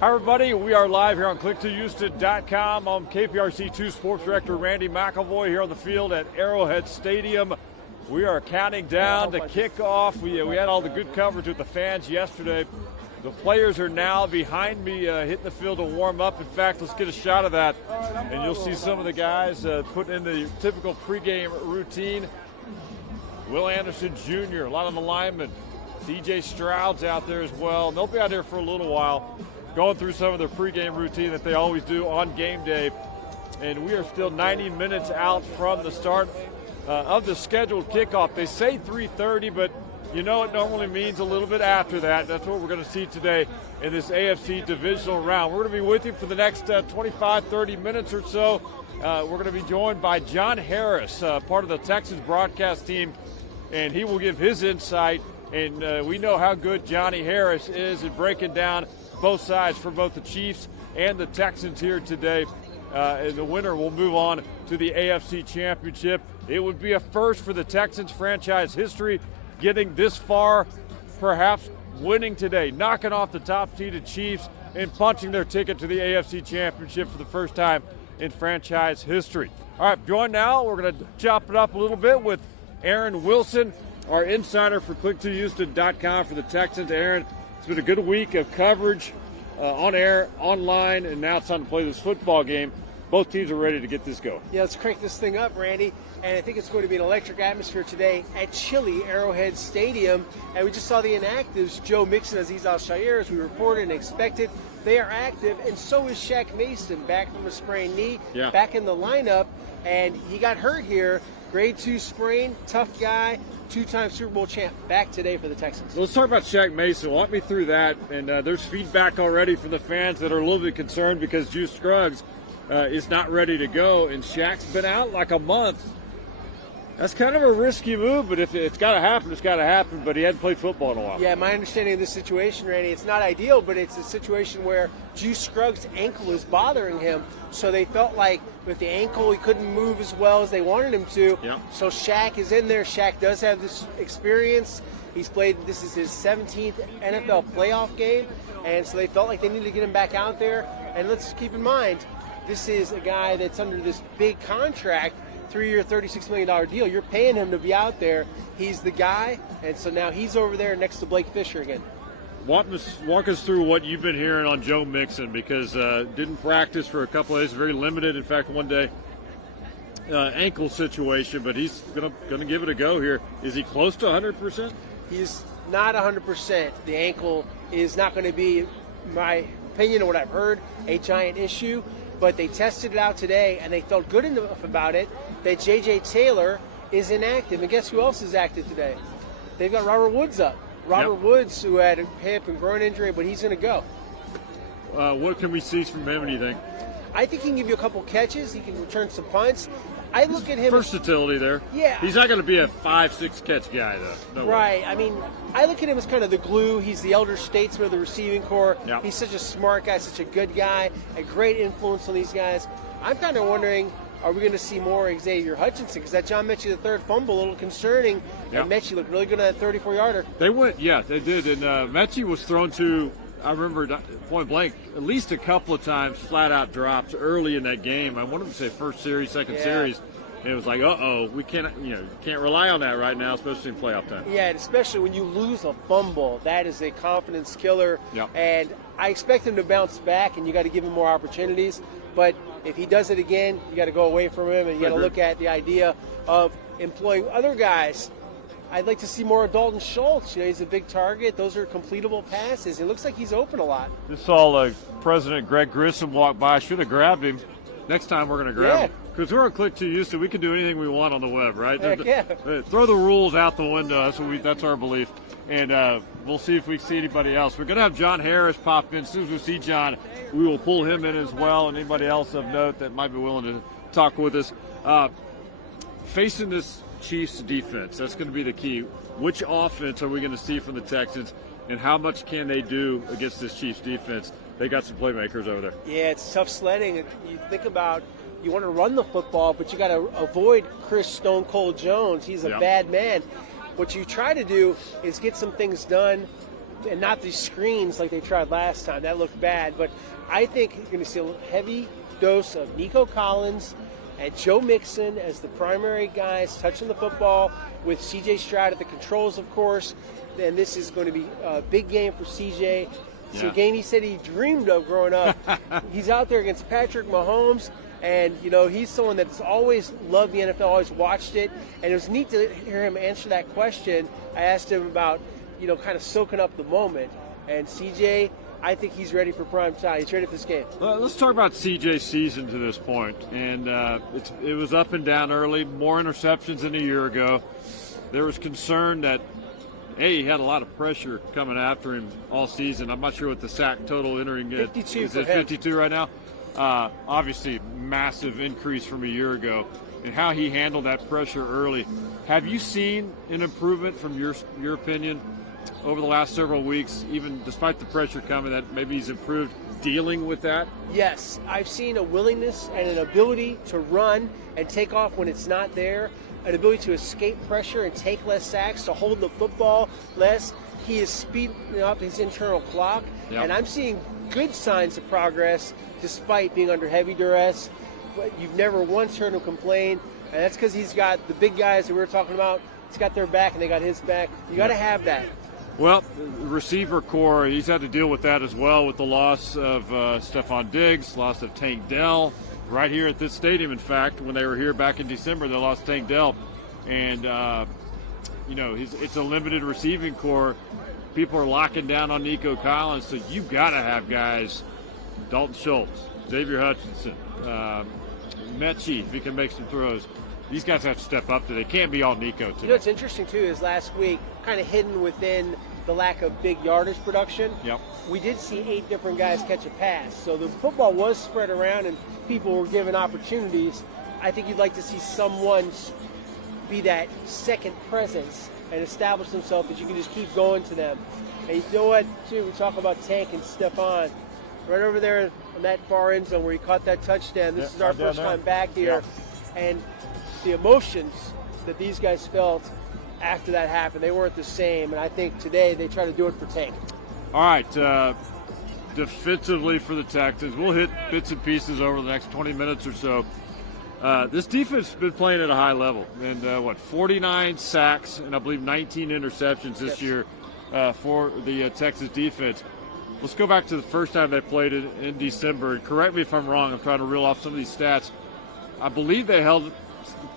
Hi, everybody. We are live here on click2houston.com. I'm KPRC2 Sports Director Randy McElvoy here on the field at Arrowhead Stadium. We are counting down to kickoff. We had all the good coverage with the fans yesterday. The players are now behind me hitting the field to warm up. In fact, let's get a shot of that. And you'll see some of the guys putting in the typical pregame routine. Will Anderson Jr., a lot of the linemen. DJ Stroud's out there as well. And they'll be out there for a little while, going through some of their pregame routine that they always do on game day. And we are still 90 minutes out from the start of the scheduled kickoff. They say 3:30, but you know it normally means a little bit after that. That's what we're going to see today in this AFC Divisional Round. We're going to be with you for the next 25, 30 minutes or so. We're going to be joined by John Harris, part of the Texans broadcast team, and he will give his insight. And we know how good Johnny Harris is at breaking down both sides for both the Chiefs and the Texans here today. And the winner will move on to the AFC Championship. It would be a first for the Texans franchise history, getting this far, perhaps winning today, knocking off the top-seeded Chiefs and punching their ticket to the AFC Championship for the first time in franchise history. All right, joined now. We're going to chop it up a little bit with Aaron Wilson, our insider for click2houston.com for the Texans. Aaron, it's been a good week of coverage on air, online, and now it's time to play this football game. Both teams are ready to get this going. Yeah, let's crank this thing up, Randy. And I think it's going to be an electric atmosphere today at chilly Arrowhead Stadium. And we just saw the inactives, Joe Mixon, Azeez Al-Shaair, as we reported and expected. They are active, and so is Shaq Mason, back from a sprained knee, back in the lineup. And he got hurt here. Grade 2 sprain, tough guy, two-time Super Bowl champ, back today for the Texans. Let's talk about Shaq Mason. Walk me through that. And there's feedback already from the fans that are a little bit concerned because Juice Scruggs is not ready to go, and Shaq's been out like a month. That's kind of a risky move, but if it's got to happen, it's got to happen. But he hadn't played football in a while. Yeah, my understanding of this situation, Randy, it's not ideal, but it's a situation where Juice Scruggs' ankle is bothering him. So they felt like with the ankle, he couldn't move as well as they wanted him to. Yeah. So Shaq is in there. Shaq does have this experience. He's played, this is his 17th NFL playoff game. And so they felt like they needed to get him back out there. And let's keep in mind, this is a guy that's under this big contract, 3-year, $36 million deal. You're paying him to be out there. He's the guy, and so now he's over there next to Blake Fisher again. Walk us through what you've been hearing on Joe Mixon, because didn't practice for a couple of days, very limited. In fact, one day, ankle situation, but he's gonna give it a go here. Is he close to 100%? He's not 100%. The ankle is not going to be, my opinion, or what I've heard, a giant issue. But they tested it out today, and they felt good enough about it that J.J. Taylor is inactive. And guess who else is active today? They've got Robert Woods up. Robert Woods, who had a hip and groin injury, but he's going to go. What can we see from him, do you think? I think he can give you a couple catches. He can return some punts. I look at him versatility there. Yeah. He's not going to be a 5-6 catch guy, though. No right. way. I mean, I look at him as kind of the glue. He's the elder statesman of the receiving corps. Yep. He's such a smart guy, such a good guy, a great influence on these guys. I'm kind of wondering, are we going to see more Xavier Hutchinson? Because that John Mechie III fumble, a little concerning. Yep. And Mechie looked really good on that 34-yarder. They did. And Mechie was thrown to, I remember point blank, at least a couple of times flat-out drops early in that game. I wanted to say first series, second series. And it was like, we can't rely on that right now, especially in playoff time. Yeah, and especially when you lose a fumble, that is a confidence killer. Yep. And I expect him to bounce back, and you got to give him more opportunities. But if he does it again, you got to go away from him, and you got to look at the idea of employing other guys. I'd like to see more of Dalton Schultz. He's a big target. Those are completable passes. It looks like he's open a lot. Just saw President Greg Grissom walk by. I should have grabbed him. Next time we're going to grab him. Because we're on Click2Houston, we can do anything we want on the web, right? Throw the rules out the window. That's our belief. And we'll see if we see anybody else. We're going to have John Harris pop in. As soon as we see John, we will pull him in as well, and anybody else of note that might be willing to talk with us. Facing this Chiefs defense, that's going to be the key. Which offense are we going to see from the Texans, and how much can they do against this Chiefs defense? They got some playmakers over there. Yeah, it's tough sledding. You think about, you want to run the football, but you got to avoid Chris Stone Cold Jones. He's a bad man. What you try to do is get some things done and not these screens like they tried last time. That looked bad. But I think you're going to see a heavy dose of Nico Collins and Joe Mixon as the primary guys touching the football, with C.J. Stroud at the controls, of course. And this is going to be a big game for C.J. It's a game he said he dreamed of growing up. He's out there against Patrick Mahomes, and, he's someone that's always loved the NFL, always watched it. And it was neat to hear him answer that question. I asked him about, kind of soaking up the moment. And C.J., I think he's ready for prime time. He's ready for this game. Well, let's talk about C.J.'s season to this point. And it was up and down early, more interceptions than a year ago. There was concern that, he had a lot of pressure coming after him all season. I'm not sure what the sack total entering is. 52 is for it him. 52 right now? Obviously, massive increase from a year ago. And how he handled that pressure early. Have you seen an improvement from your opinion over the last several weeks, even despite the pressure coming, that maybe he's improved dealing with that? Yes, I've seen a willingness and an ability to run and take off when it's not there, an ability to escape pressure and take less sacks, to hold the football less. He is speeding up his internal clock, and I'm seeing good signs of progress despite being under heavy duress. But you've never once heard him complain, and that's because he's got the big guys that we were talking about. He's got their back, and they got his back. You got to have that. Well, the receiver core, he's had to deal with that as well, with the loss of Stephon Diggs, loss of Tank Dell, right here at this stadium. In fact, when they were here back in December, they lost Tank Dell. And, it's a limited receiving core. People are locking down on Nico Collins, so you've got to have guys, Dalton Schultz, Xavier Hutchinson, Mechie, if he can make some throws. These guys have to step up today. They can't be all Nico today. What's interesting, too, is last week, kind of hidden within the lack of big yardage production, we did see 8 different guys catch a pass. So the football was spread around and people were given opportunities. I think you'd like to see someone be that second presence and establish themselves that you can just keep going to them. And you know what, too? We talk about Tank and Stephon. Right over there on that far end zone where he caught that touchdown. This is our first time back here. And the emotions that these guys felt after that happened, they weren't the same. And I think today they try to do it for Tank. All right. Defensively for the Texans, we'll hit bits and pieces over the next 20 minutes or so. This defense has been playing at a high level. And 49 sacks and I believe 19 interceptions this year for the Texas defense. Let's go back to the first time they played it in December. And correct me if I'm wrong. I'm trying to reel off some of these stats. I believe they held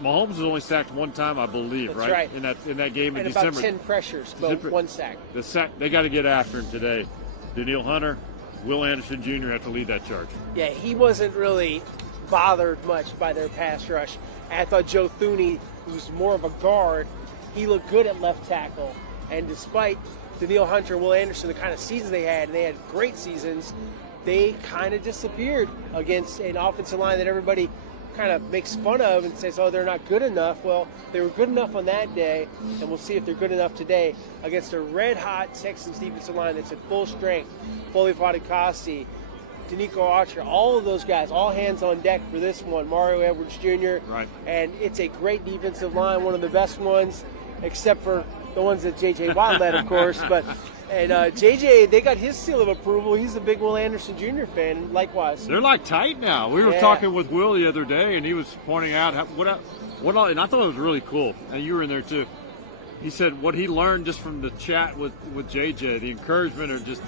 Mahomes was only sacked one time, I believe, That's right? In that game in and December. About 10 pressures, but one sack. The sack, they got to get after him today. Daniil Hunter, Will Anderson Jr. have to lead that charge. Yeah, he wasn't really bothered much by their pass rush. And I thought Joe Thuney, who's more of a guard, he looked good at left tackle. And despite Daniil Hunter and Will Anderson, the kind of seasons they had, and they had great seasons, they kind of disappeared against an offensive line that everybody kind of makes fun of and says, they're not good enough. Well, they were good enough on that day, and we'll see if they're good enough today against a red-hot Texans defensive line that's at full strength. Foley Fatukasi, Danico Archer, all of those guys, all hands on deck for this one. Mario Edwards Jr. Right. And it's a great defensive line, one of the best ones, except for the ones that J.J. Watt led, of course. And J.J., they got his seal of approval. He's a big Will Anderson Jr. fan, and likewise. They're like tight now. We were talking with Will the other day, and he was pointing out what all, and I thought it was really cool. And you were in there too. He said what he learned just from the chat with J.J., the encouragement or just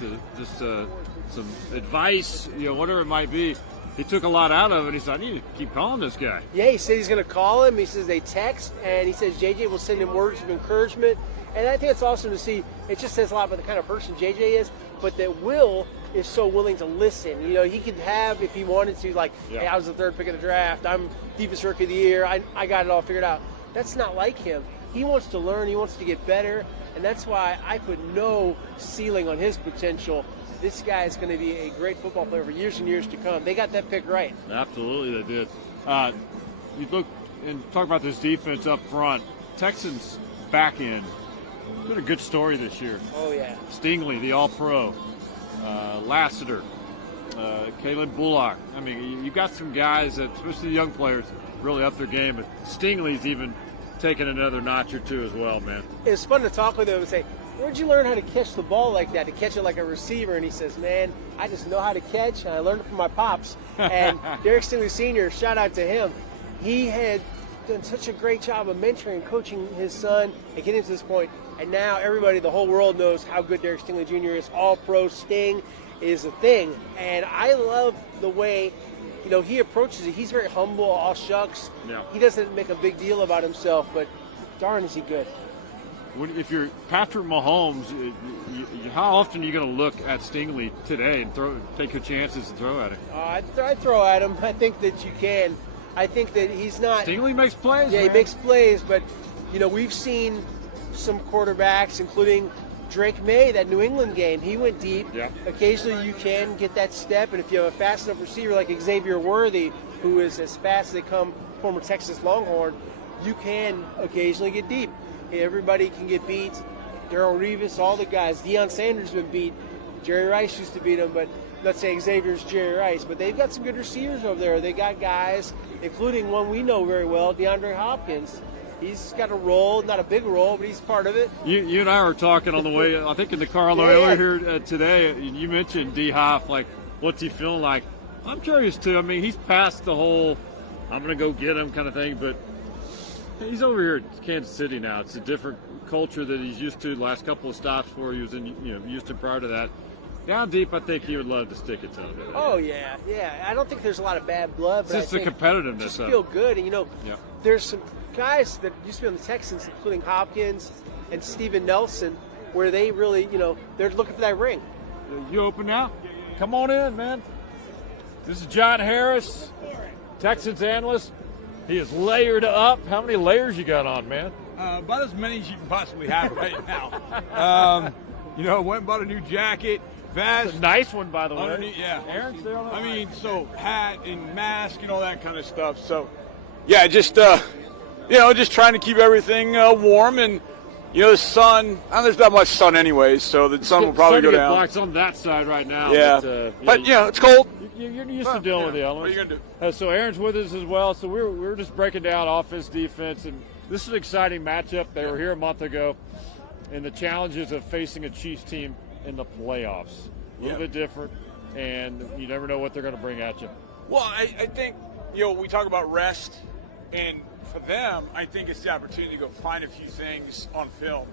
some advice, whatever it might be. He took a lot out of it. He said, I need to keep calling this guy. Yeah, he said he's going to call him. He says they text, and he says J.J. will send him words of encouragement. And I think it's awesome to see. It just says a lot about the kind of person J.J. is, but that Will is so willing to listen. He could have, if he wanted to, hey, I was the third pick of the draft. I'm Defense Rookie of the Year. I got it all figured out. That's not like him. He wants to learn. He wants to get better. And that's why I put no ceiling on his potential. This guy is going to be a great football player for years and years to come. They got that pick right. Absolutely, they did. You look and talk about this defense up front. Texans back end. It's been a good story this year. Oh, yeah. Stingley, the All-Pro. Lassiter. Kalen Bullock. I mean, you got some guys that, especially the young players, really up their game. But Stingley's even taken another notch or two as well, man. It's fun to talk with him and say, where'd you learn how to catch the ball like that, to catch it like a receiver? And he says, man, I just know how to catch, and I learned it from my pops. And Derek Stingley Sr., shout out to him. He had done such a great job of mentoring and coaching his son and getting to this point. And now everybody, the whole world knows how good Derek Stingley Jr. is. All-pro Sting is a thing. And I love the way, he approaches it. He's very humble, all shucks. Yeah. He doesn't make a big deal about himself, but darn is he good. If you're Patrick Mahomes, how often are you going to look at Stingley today and take your chances and throw at him? I throw at him. I think that you can. I think that he's not. Stingley makes plays. Yeah, man. He makes plays, but we've seen some quarterbacks, including Drake May, that New England game. He went deep. Yeah. Occasionally, you can get that step, and if you have a fast enough receiver like Xavier Worthy, who is as fast as they come, former Texas Longhorn, you can occasionally get deep. Everybody can get beat. Darrelle Revis, all the guys. Deion Sanders has been beat. Jerry Rice used to beat him, but let's say Xavier's Jerry Rice. But they've got some good receivers over there. They got guys, including one we know very well, DeAndre Hopkins. He's got a role, not a big role, but he's part of it. You and I were talking on the way, I think in the car on the way over here today. You mentioned D-Hop, like, what's he feeling like? I'm curious, too. I mean, he's past the whole, I'm going to go get him kind of thing, but he's over here at Kansas City now. It's a different culture that he's used to. The last couple of stops where he was in, Houston prior to that. Down deep, I think he would love to stick it to him. Oh, yeah. I don't think there's a lot of bad blood. It's just the competitiveness just of it. Feel good. And, there's some guys that used to be on the Texans, including Hopkins and Steven Nelson, where they really, they're looking for that ring. You open now? Come on in, man. This is John Harris, Texans analyst. He is layered up. How many layers you got on, man? About as many as you can possibly have right now. Went and bought a new jacket, vest. It's a nice one, by the way. Underneath, yeah. Aaron's there on the so hat and mask and all that kind of stuff. So, yeah, just trying to keep everything warm. And, the sun, there's not much sun anyways, so the sun will probably go down. It's on that side right now. Yeah. But it's cold. You're used to dealing with the elements. What are you going to do? So Aaron's with us as well. So we're just breaking down offense, defense, and this is an exciting matchup. They were here a month ago, and the challenges of facing a Chiefs team in the playoffs. A little bit different, and you never know what they're going to bring at you. Well, I think, we talk about rest, and for them, I think it's the opportunity to go find a few things on film,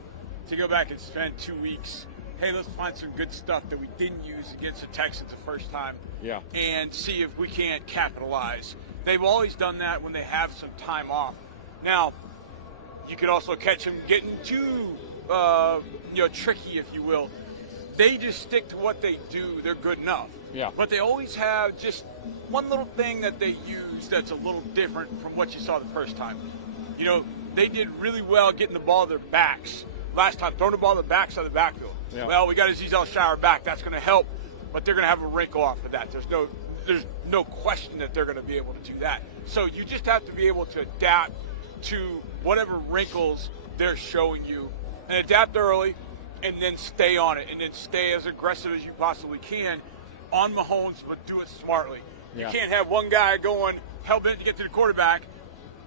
to go back and spend 2 weeks. Hey, let's find some good stuff that we didn't use against the Texans the first time, and see if we can't capitalize. They've always done that when they have some time off. Now, you could also catch them getting too, tricky, if you will. They just stick to what they do. They're good enough. Yeah. But they always have just one little thing that they use that's a little different from what you saw the first time. They did really well getting the ball to their backs last time, throwing the ball to the backs of the backfield. Yeah. Well, we got Azeez Al-Shaair back. That's going to help, but they're going to have a wrinkle off of that. There's no question that they're going to be able to do that. So you just have to be able to adapt to whatever wrinkles they're showing you and adapt early and then stay on it and then stay as aggressive as you possibly can on Mahomes, but do it smartly. Yeah. You can't have one guy going hell-bent to get to the quarterback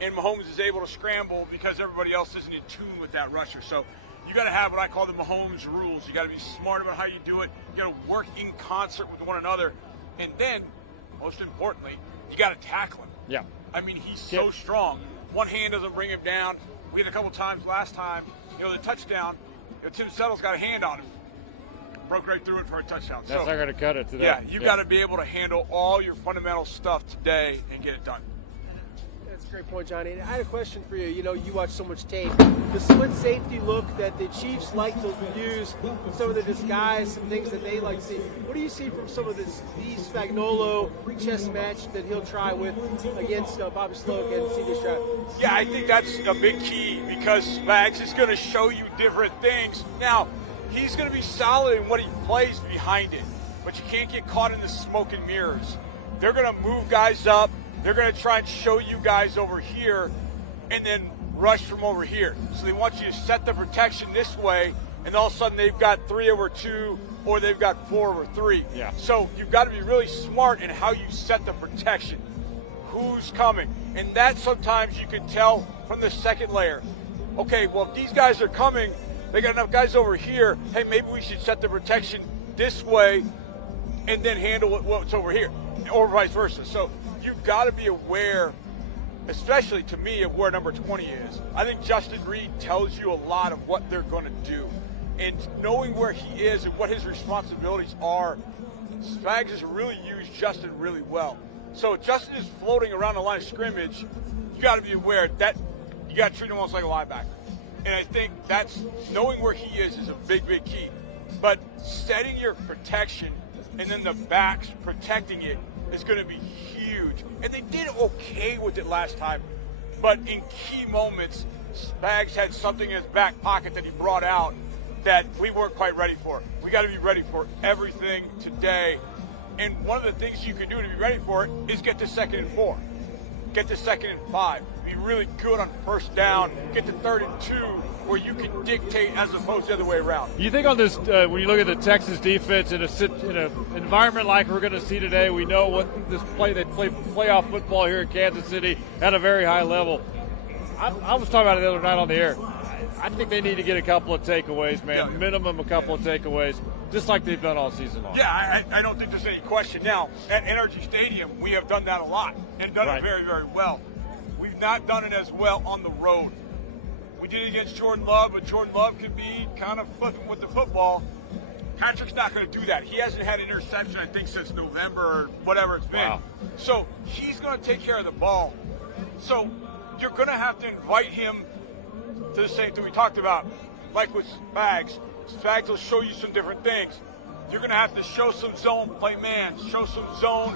and Mahomes is able to scramble because everybody else isn't in tune with that rusher. So you got to have what I call the Mahomes rules. You got to be smart about how you do it. You got to work in concert with one another. And then, most importantly, you got to tackle him. Yeah. I mean, he's so strong. One hand doesn't bring him down. We had a couple times last time, the touchdown, Tim Settle's got a hand on him. Broke right through it for a touchdown. That's not going to cut it today. Yeah, you got to be able to handle all your fundamental stuff today and get it done. That's a great point, Johnny. I had a question for you. You watch so much tape. The split safety look that the Chiefs like to use, some of the disguise, some things that they like to see. What do you see from some of this Spagnuolo chess match that he'll try with against Bobby Sloak and C.J. Stroud? Yeah, I think that's a big key because Spags is going to show you different things. Now, he's going to be solid in what he plays behind it, but you can't get caught in the smoke and mirrors. They're going to move guys up. They're going to try and show you guys over here and then rush from over here. So they want you to set the protection this way, and all of a sudden they've got 3 over 2 or they've got 4 over 3. Yeah. So you've got to be really smart in how you set the protection. Who's coming? And that sometimes you can tell from the second layer. Okay, well, if these guys are coming, they got enough guys over here. Hey, maybe we should set the protection this way and then handle what's over here, or vice versa. So you've got to be aware, especially to me, of where number 20 is. I think Justin Reed tells you a lot of what they're going to do. And knowing where he is and what his responsibilities are, Spags has really used Justin really well. So if Justin is floating around the line of scrimmage, you got to be aware that you got to treat him almost like a linebacker. And I think that's knowing where he is a big, big key. But setting your protection and then the backs protecting it is going to be huge. And they did okay with it last time. But in key moments, Spags had something in his back pocket that he brought out that we weren't quite ready for. We got to be ready for everything today. And one of the things you can do to be ready for it is get to 2nd and 4. Get to 2nd and 5. Be really good on first down. Get to 3rd and 2 where you can dictate as opposed to the other way around. You think on this, when you look at the Texas defense in an environment like we're going to see today, we know what they play playoff football here in Kansas City at a very high level. I was talking about it the other night on the air. I think they need to get a couple of takeaways, man. Yeah. Minimum a couple of takeaways, just like they've done all season long. Yeah, I don't think there's any question. Now, at NRG Stadium, we have done that a lot and done it very, very well. We've not done it as well on the road. We did it against Jordan Love, but Jordan Love could be kind of flipping with the football. Patrick's not going to do that. He hasn't had an interception, I think, since November or whatever it's been. Wow. So he's going to take care of the ball. So you're going to have to invite him to the same thing we talked about, like with Spags. Spags will show you some different things. You're going to have to show some zone, play man, show some zone,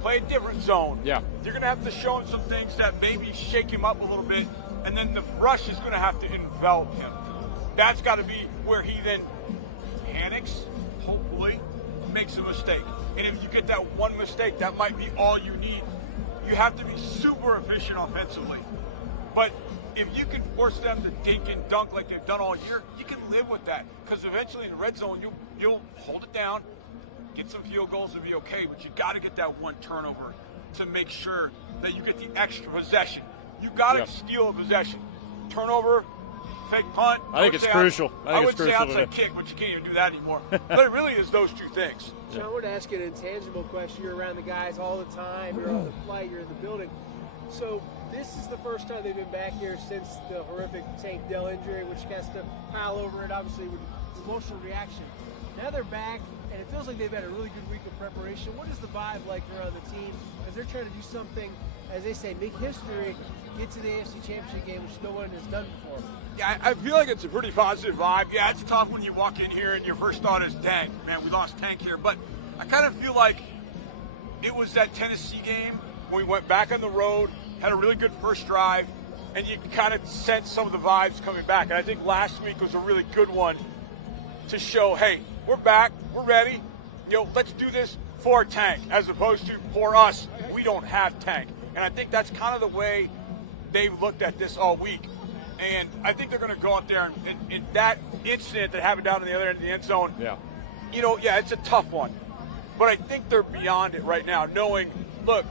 play a different zone. Yeah. You're going to have to show him some things that maybe shake him up a little bit, and then the rush is going to have to envelop him. That's got to be where he then panics, hopefully, makes a mistake. And if you get that one mistake, that might be all you need. You have to be super efficient offensively. But if you can force them to dink and dunk like they've done all year, you can live with that. Because eventually in the red zone, you'll hold it down, get some field goals and be okay. But you got to get that one turnover to make sure that you get the extra possession. You got to steal a possession. Turnover, fake punt. I think it's crucial. I would say outside kick, but you can't even do that anymore. But it really is those two things. So I want to ask you an intangible question. You're around the guys all the time. You're on the flight. You're in the building. So this is the first time they've been back here since the horrific Tank Dell injury, which has to pile over it, obviously, with emotional reaction. Now they're back, and it feels like they've had a really good week of preparation. What is the vibe like around the team as they're trying to do something, as they say, make history, get to the AFC Championship game, which no one has done before? Yeah, I feel like it's a pretty positive vibe. Yeah, it's tough when you walk in here and your first thought is, dang, man, we lost Tank here. But I kind of feel like it was that Tennessee game when we went back on the road, had a really good first drive, and you kind of sense some of the vibes coming back. And I think last week was a really good one to show, hey, we're back, we're ready. Let's do this for Tank as opposed to for us. We don't have Tank. And I think that's kind of the way they've looked at this all week. And I think they're going to go out there and that incident that happened down on the other end of the end zone, it's a tough one. But I think they're beyond it right now, knowing, look,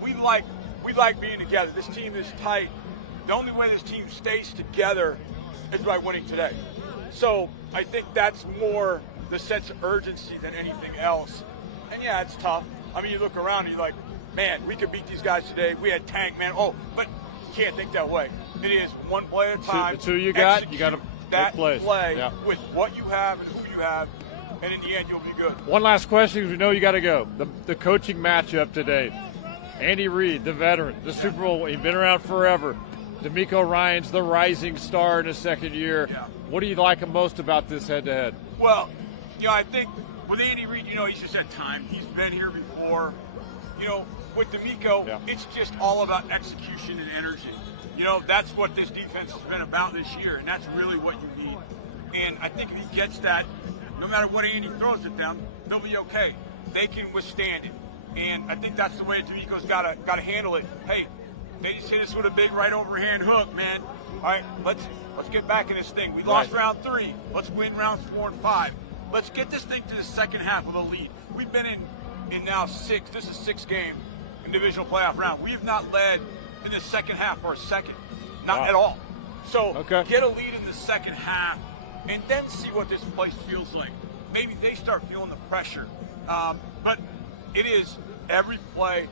we like being together. This team is tight. The only way this team stays together is by winning today. So I think that's more the sense of urgency than anything else. And yeah, it's tough. I mean, you look around and you're like, man, we could beat these guys today. We had Tank, man. Oh, but you can't think that way. It is one play at a time. It's who you got. You got to that play with what you have and who you have, and in the end, you'll be good. One last question, because we know you got to go. The coaching matchup today. Andy Reid, the veteran, the Super Bowl, he's been around forever. D'Amico Ryan's the rising star in his second year. Yeah. What do you like most about this head-to-head? Well, I think with Andy Reid, he's just had time. He's been here before. With D'Amico, it's just all about execution and energy. That's what this defense has been about this year, and that's really what you need. And I think if he gets that, no matter what Andy throws at them, they'll be okay. They can withstand it. And I think that's the way D'Amico's got to handle it. Hey, they just hit us with a big right overhand hook, man. All right, let's get back in this thing. We lost round 3. Let's win rounds 4 and 5. Let's get this thing to the second half with a lead. We've been in now 6. This is 6 game in divisional playoff round. We have not led in the second half for a second, not at all. So get a lead in the second half, and then see what this place feels like. Maybe they start feeling the pressure. But it is every play,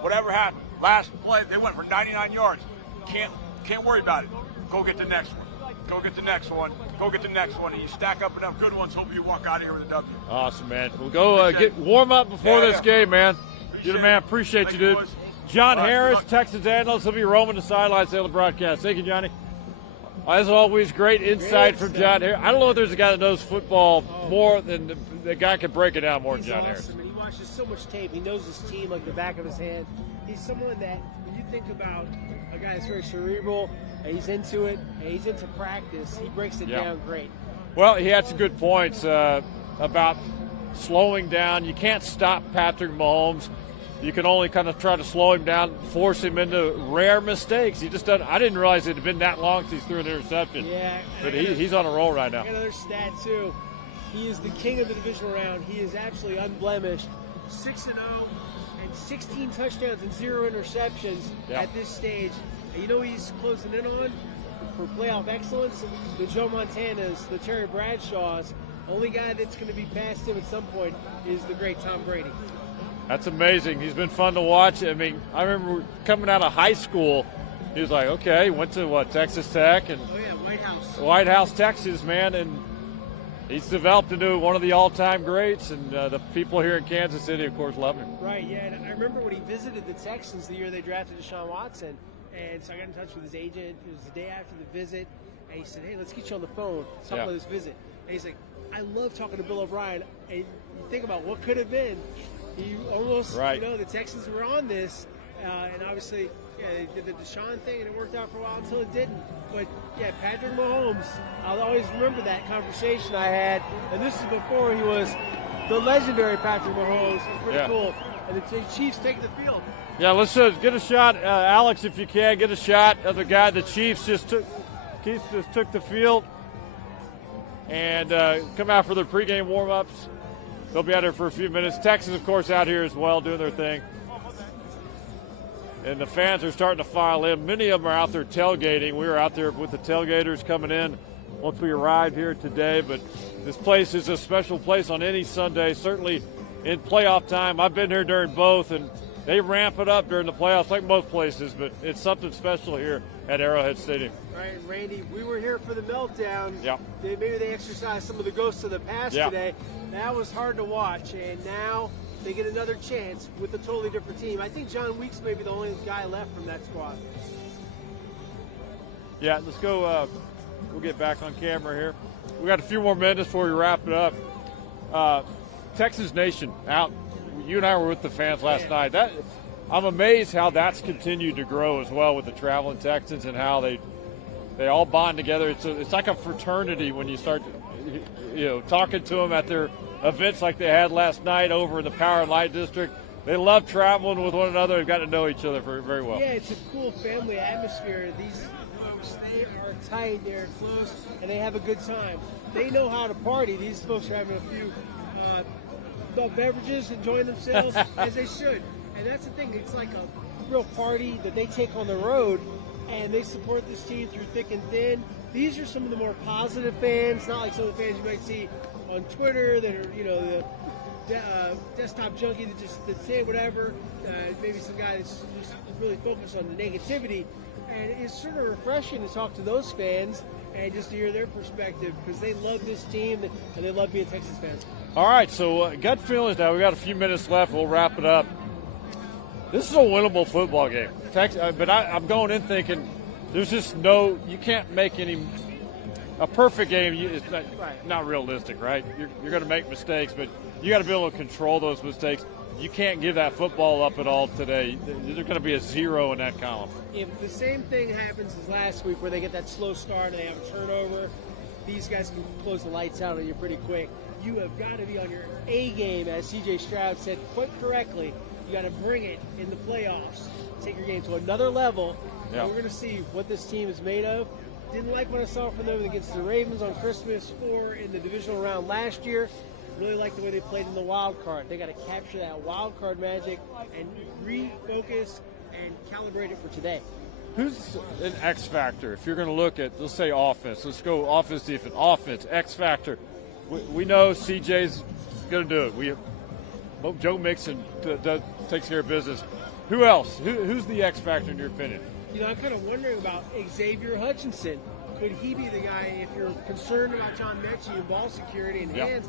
whatever happened. Last play, they went for 99 yards. Can't worry about it. Go get the next one. Go get the next one. Go get the next one. And you stack up enough good ones, hope you walk out of here with a W. Awesome, man. We'll go get warm up before this game, man. You're the man. Appreciate you, dude. John Harris, Texans analyst. He'll be roaming the sidelines on the broadcast. Thank you, Johnny. As always, great insight from John Harris. I don't know if there's a guy that knows football more than the guy can break it down more than John Harris. And he watches so much tape. He knows his team like the back of his hand. He's someone that, when you think about a guy that's very cerebral, and he's into it, and he's into practice, he breaks it down great. Well, he had some good points about slowing down. You can't stop Patrick Mahomes. You can only kind of try to slow him down, force him into rare mistakes. He just doesn't. I didn't realize it had been that long since he threw an interception. Yeah, but he's on a roll right now. Another stat too. He is the king of the divisional round. He is absolutely unblemished, 6-0, and 16 touchdowns and 0 interceptions at this stage. And you know he's closing in on for playoff excellence. The Joe Montanas, the Terry Bradshaws. Only guy that's going to be past him at some point is the great Tom Brady. That's amazing. He's been fun to watch. I mean, I remember coming out of high school, he was like, okay, went to Texas Tech and White House, Texas, man, and he's developed into one of the all-time greats, and the people here in Kansas City, of course, love him. Right, yeah, and I remember when he visited the Texans the year they drafted Deshaun Watson, and so I got in touch with his agent. It was the day after the visit, and he said, hey, let's get you on the phone. Let's talk about this visit. And he's like, I love talking to Bill O'Brien, and you think about what could have been. You almost, the Texans were on this, and obviously, they did the Deshaun thing, and it worked out for a while until it didn't. But, Patrick Mahomes, I'll always remember that conversation I had, and this is before he was the legendary Patrick Mahomes. It was pretty cool. And the Chiefs take the field. Yeah, let's get a shot, Alex, if you can, get a shot of the guy the Chiefs just took the field and come out for their pregame warm-ups. They'll be out here for a few minutes. Texans, of course, out here as well doing their thing. And the fans are starting to file in. Many of them are out there tailgating. We were out there with the tailgaters coming in once we arrived here today. But this place is a special place on any Sunday, certainly in playoff time. I've been here during both, and they ramp it up during the playoffs like most places. But it's something special here at Arrowhead Stadium. Right, and Randy, we were here for the meltdown. Yeah. Maybe they exercised some of the ghosts of the past today. That was hard to watch, and now they get another chance with a totally different team. I think John Weeks may be the only guy left from that squad. Yeah, let's go. We'll get back on camera here. We got a few more minutes before we wrap it up. Texas Nation out. You and I were with the fans last night. I'm amazed how that's continued to grow as well with the traveling Texans and how they all bond together. It's like a fraternity when you start, talking to them at their events like they had last night over in the Power and Light District. They love traveling with one another. They've got to know each other very well. Yeah, it's a cool family atmosphere. These folks, they are tight, they're close, and they have a good time. They know how to party. These folks are having a few beverages, enjoying themselves as they should. And that's the thing. It's like a real party that they take on the road, and they support this team through thick and thin. These are some of the more positive fans, not like some of the fans you might see on Twitter that are, the desktop junkie that say whatever. Maybe some guy that's just really focused on the negativity. And it's sort of refreshing to talk to those fans and just to hear their perspective because they love this team and they love being Texas fans. All right, so gut feelings now. We got a few minutes left. We'll wrap it up. This is a winnable football game. But I'm going in thinking there's just you can't make a perfect game. It's not realistic, right? You're going to make mistakes, but you got to be able to control those mistakes. You can't give that football up at all today. There's going to be a 0 in that column. If the same thing happens as last week where they get that slow start and they have a turnover, these guys can close the lights out on you pretty quick. You have got to be on your A game, as C.J. Stroud said quite correctly. You got to bring it in the playoffs. Take your game to another level. Yeah. And we're going to see what this team is made of. Didn't like what I saw from them against the Ravens on Christmas or in the divisional round last year. Really like the way they played in the wild card. They got to capture that wild card magic and refocus and calibrate it for today. who's an X factor? If you're going to look at, let's say offense, let's go offense, defense, offense, X factor. We know CJ's going to do it. We hope Joe Mixon takes care of business. Who else? Who's the X factor in your opinion? You know, I'm kind of wondering about Xavier Hutchinson. Could he be the guy, if you're concerned about John Mechie and ball security and hands,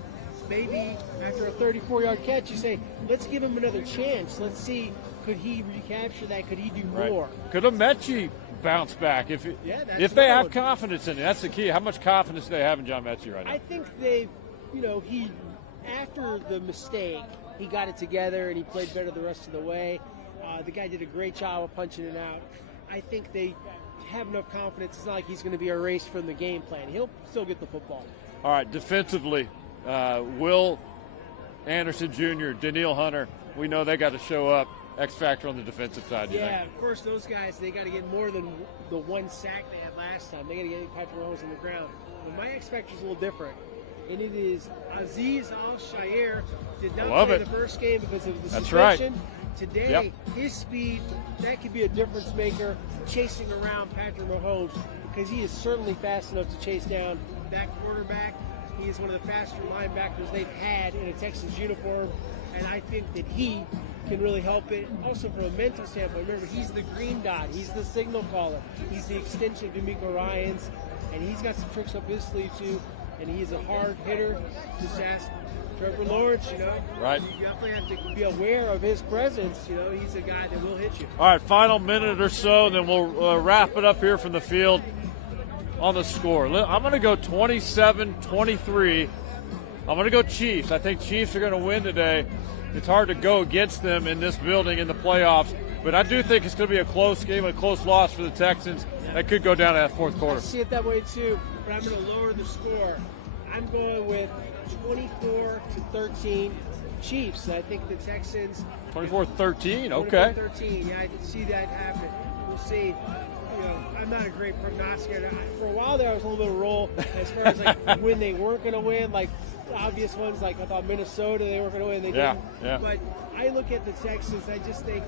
maybe after a 34-yard catch, you say, let's give him another chance. Let's see, could he recapture that? Could he do more? Could a Mechie bounce back if they have confidence in it? That's the key. How much confidence do they have in John Mechie right now? I think they've, after the mistake, he got it together and he played better the rest of the way. The guy did a great job of punching it out. I think they have enough confidence. It's not like he's going to be erased from the game plan. He'll still get the football. All right, defensively, Will Anderson Jr., Daniil Hunter, we know they got to show up. X factor on the defensive side. Yeah, of course, those guys, they got to get more than the one sack they had last time. They got to get Patrick Mahomes on the ground. But my X factor is a little different, and it is Azeez Al-Shaair did not play the first game because of the suspension. Right. Today, his speed, that could be a difference maker chasing around Patrick Mahomes, because he is certainly fast enough to chase down that quarterback. He is one of the faster linebackers they've had in a Texans uniform, and I think that he can really help it. Also, from a mental standpoint, remember, he's the green dot. He's the signal caller. He's the extension of D'Amico Ryans, and he's got some tricks up his sleeve, too, and he's a hard hitter. Just ask Trevor Lawrence, Right. You definitely have to be aware of his presence. He's a guy that will hit you. All right, final minute or so, then we'll wrap it up here from the field on the score. I'm going to go 27-23. I'm going to go Chiefs. I think Chiefs are going to win today. It's hard to go against them in this building in the playoffs, but I do think it's going to be a close game, a close loss for the Texans. That could go down to that fourth quarter. I see it that way, too, but I'm going to lower the score. I'm going with 24-13 Chiefs. I think the Texans 24-13, okay. 24-13, yeah, I can see that happen. We'll see. I'm not a great prognosticator. For a while there, I was a little bit of a roll as far as when they weren't going to win, like obvious ones, like I thought Minnesota, they weren't going to win, they didn't. Yeah. But I look at the Texans, I just think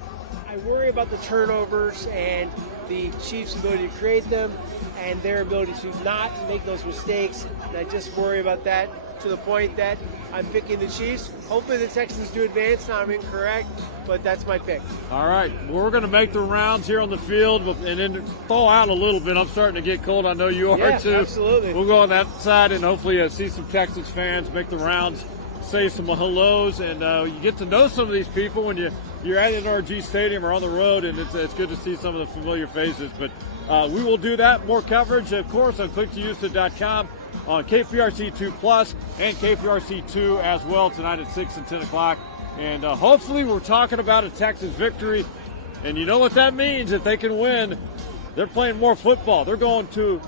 I worry about the turnovers and the Chiefs' ability to create them and their ability to not make those mistakes. And I just worry about that to the point that I'm picking the Chiefs. Hopefully the Texans do advance. Now I'm incorrect, but that's my pick. All right, we're going to make the rounds here on the field and then thaw out a little bit. I'm starting to get cold. I know you are too. Absolutely. We'll go on that side and hopefully see some Texans fans make the rounds, say some hellos, and you get to know some of these people when you're at NRG Stadium or on the road, and it's good to see some of the familiar faces. But we will do that. More coverage, of course, on clicktohouston.com. On KPRC2 Plus and KPRC2 as well tonight at 6 and 10 o'clock. And hopefully we're talking about a Texas victory. And you know what that means. If they can win, they're playing more football. They're going to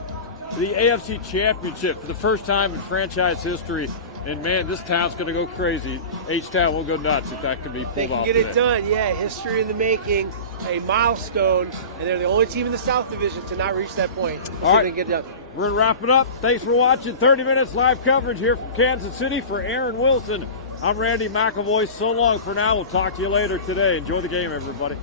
the AFC Championship for the first time in franchise history. And, man, this town's going to go crazy. H-Town will go nuts if that can be pulled off. They can get it done, yeah. History in the making, a milestone. And they're the only team in the South Division to not reach that point. All right. They can get it done. We're going to wrap it up. Thanks for watching 30 Minutes live coverage here from Kansas City. For Aaron Wilson, I'm Randy McElvoy. So long for now. We'll talk to you later today. Enjoy the game, everybody.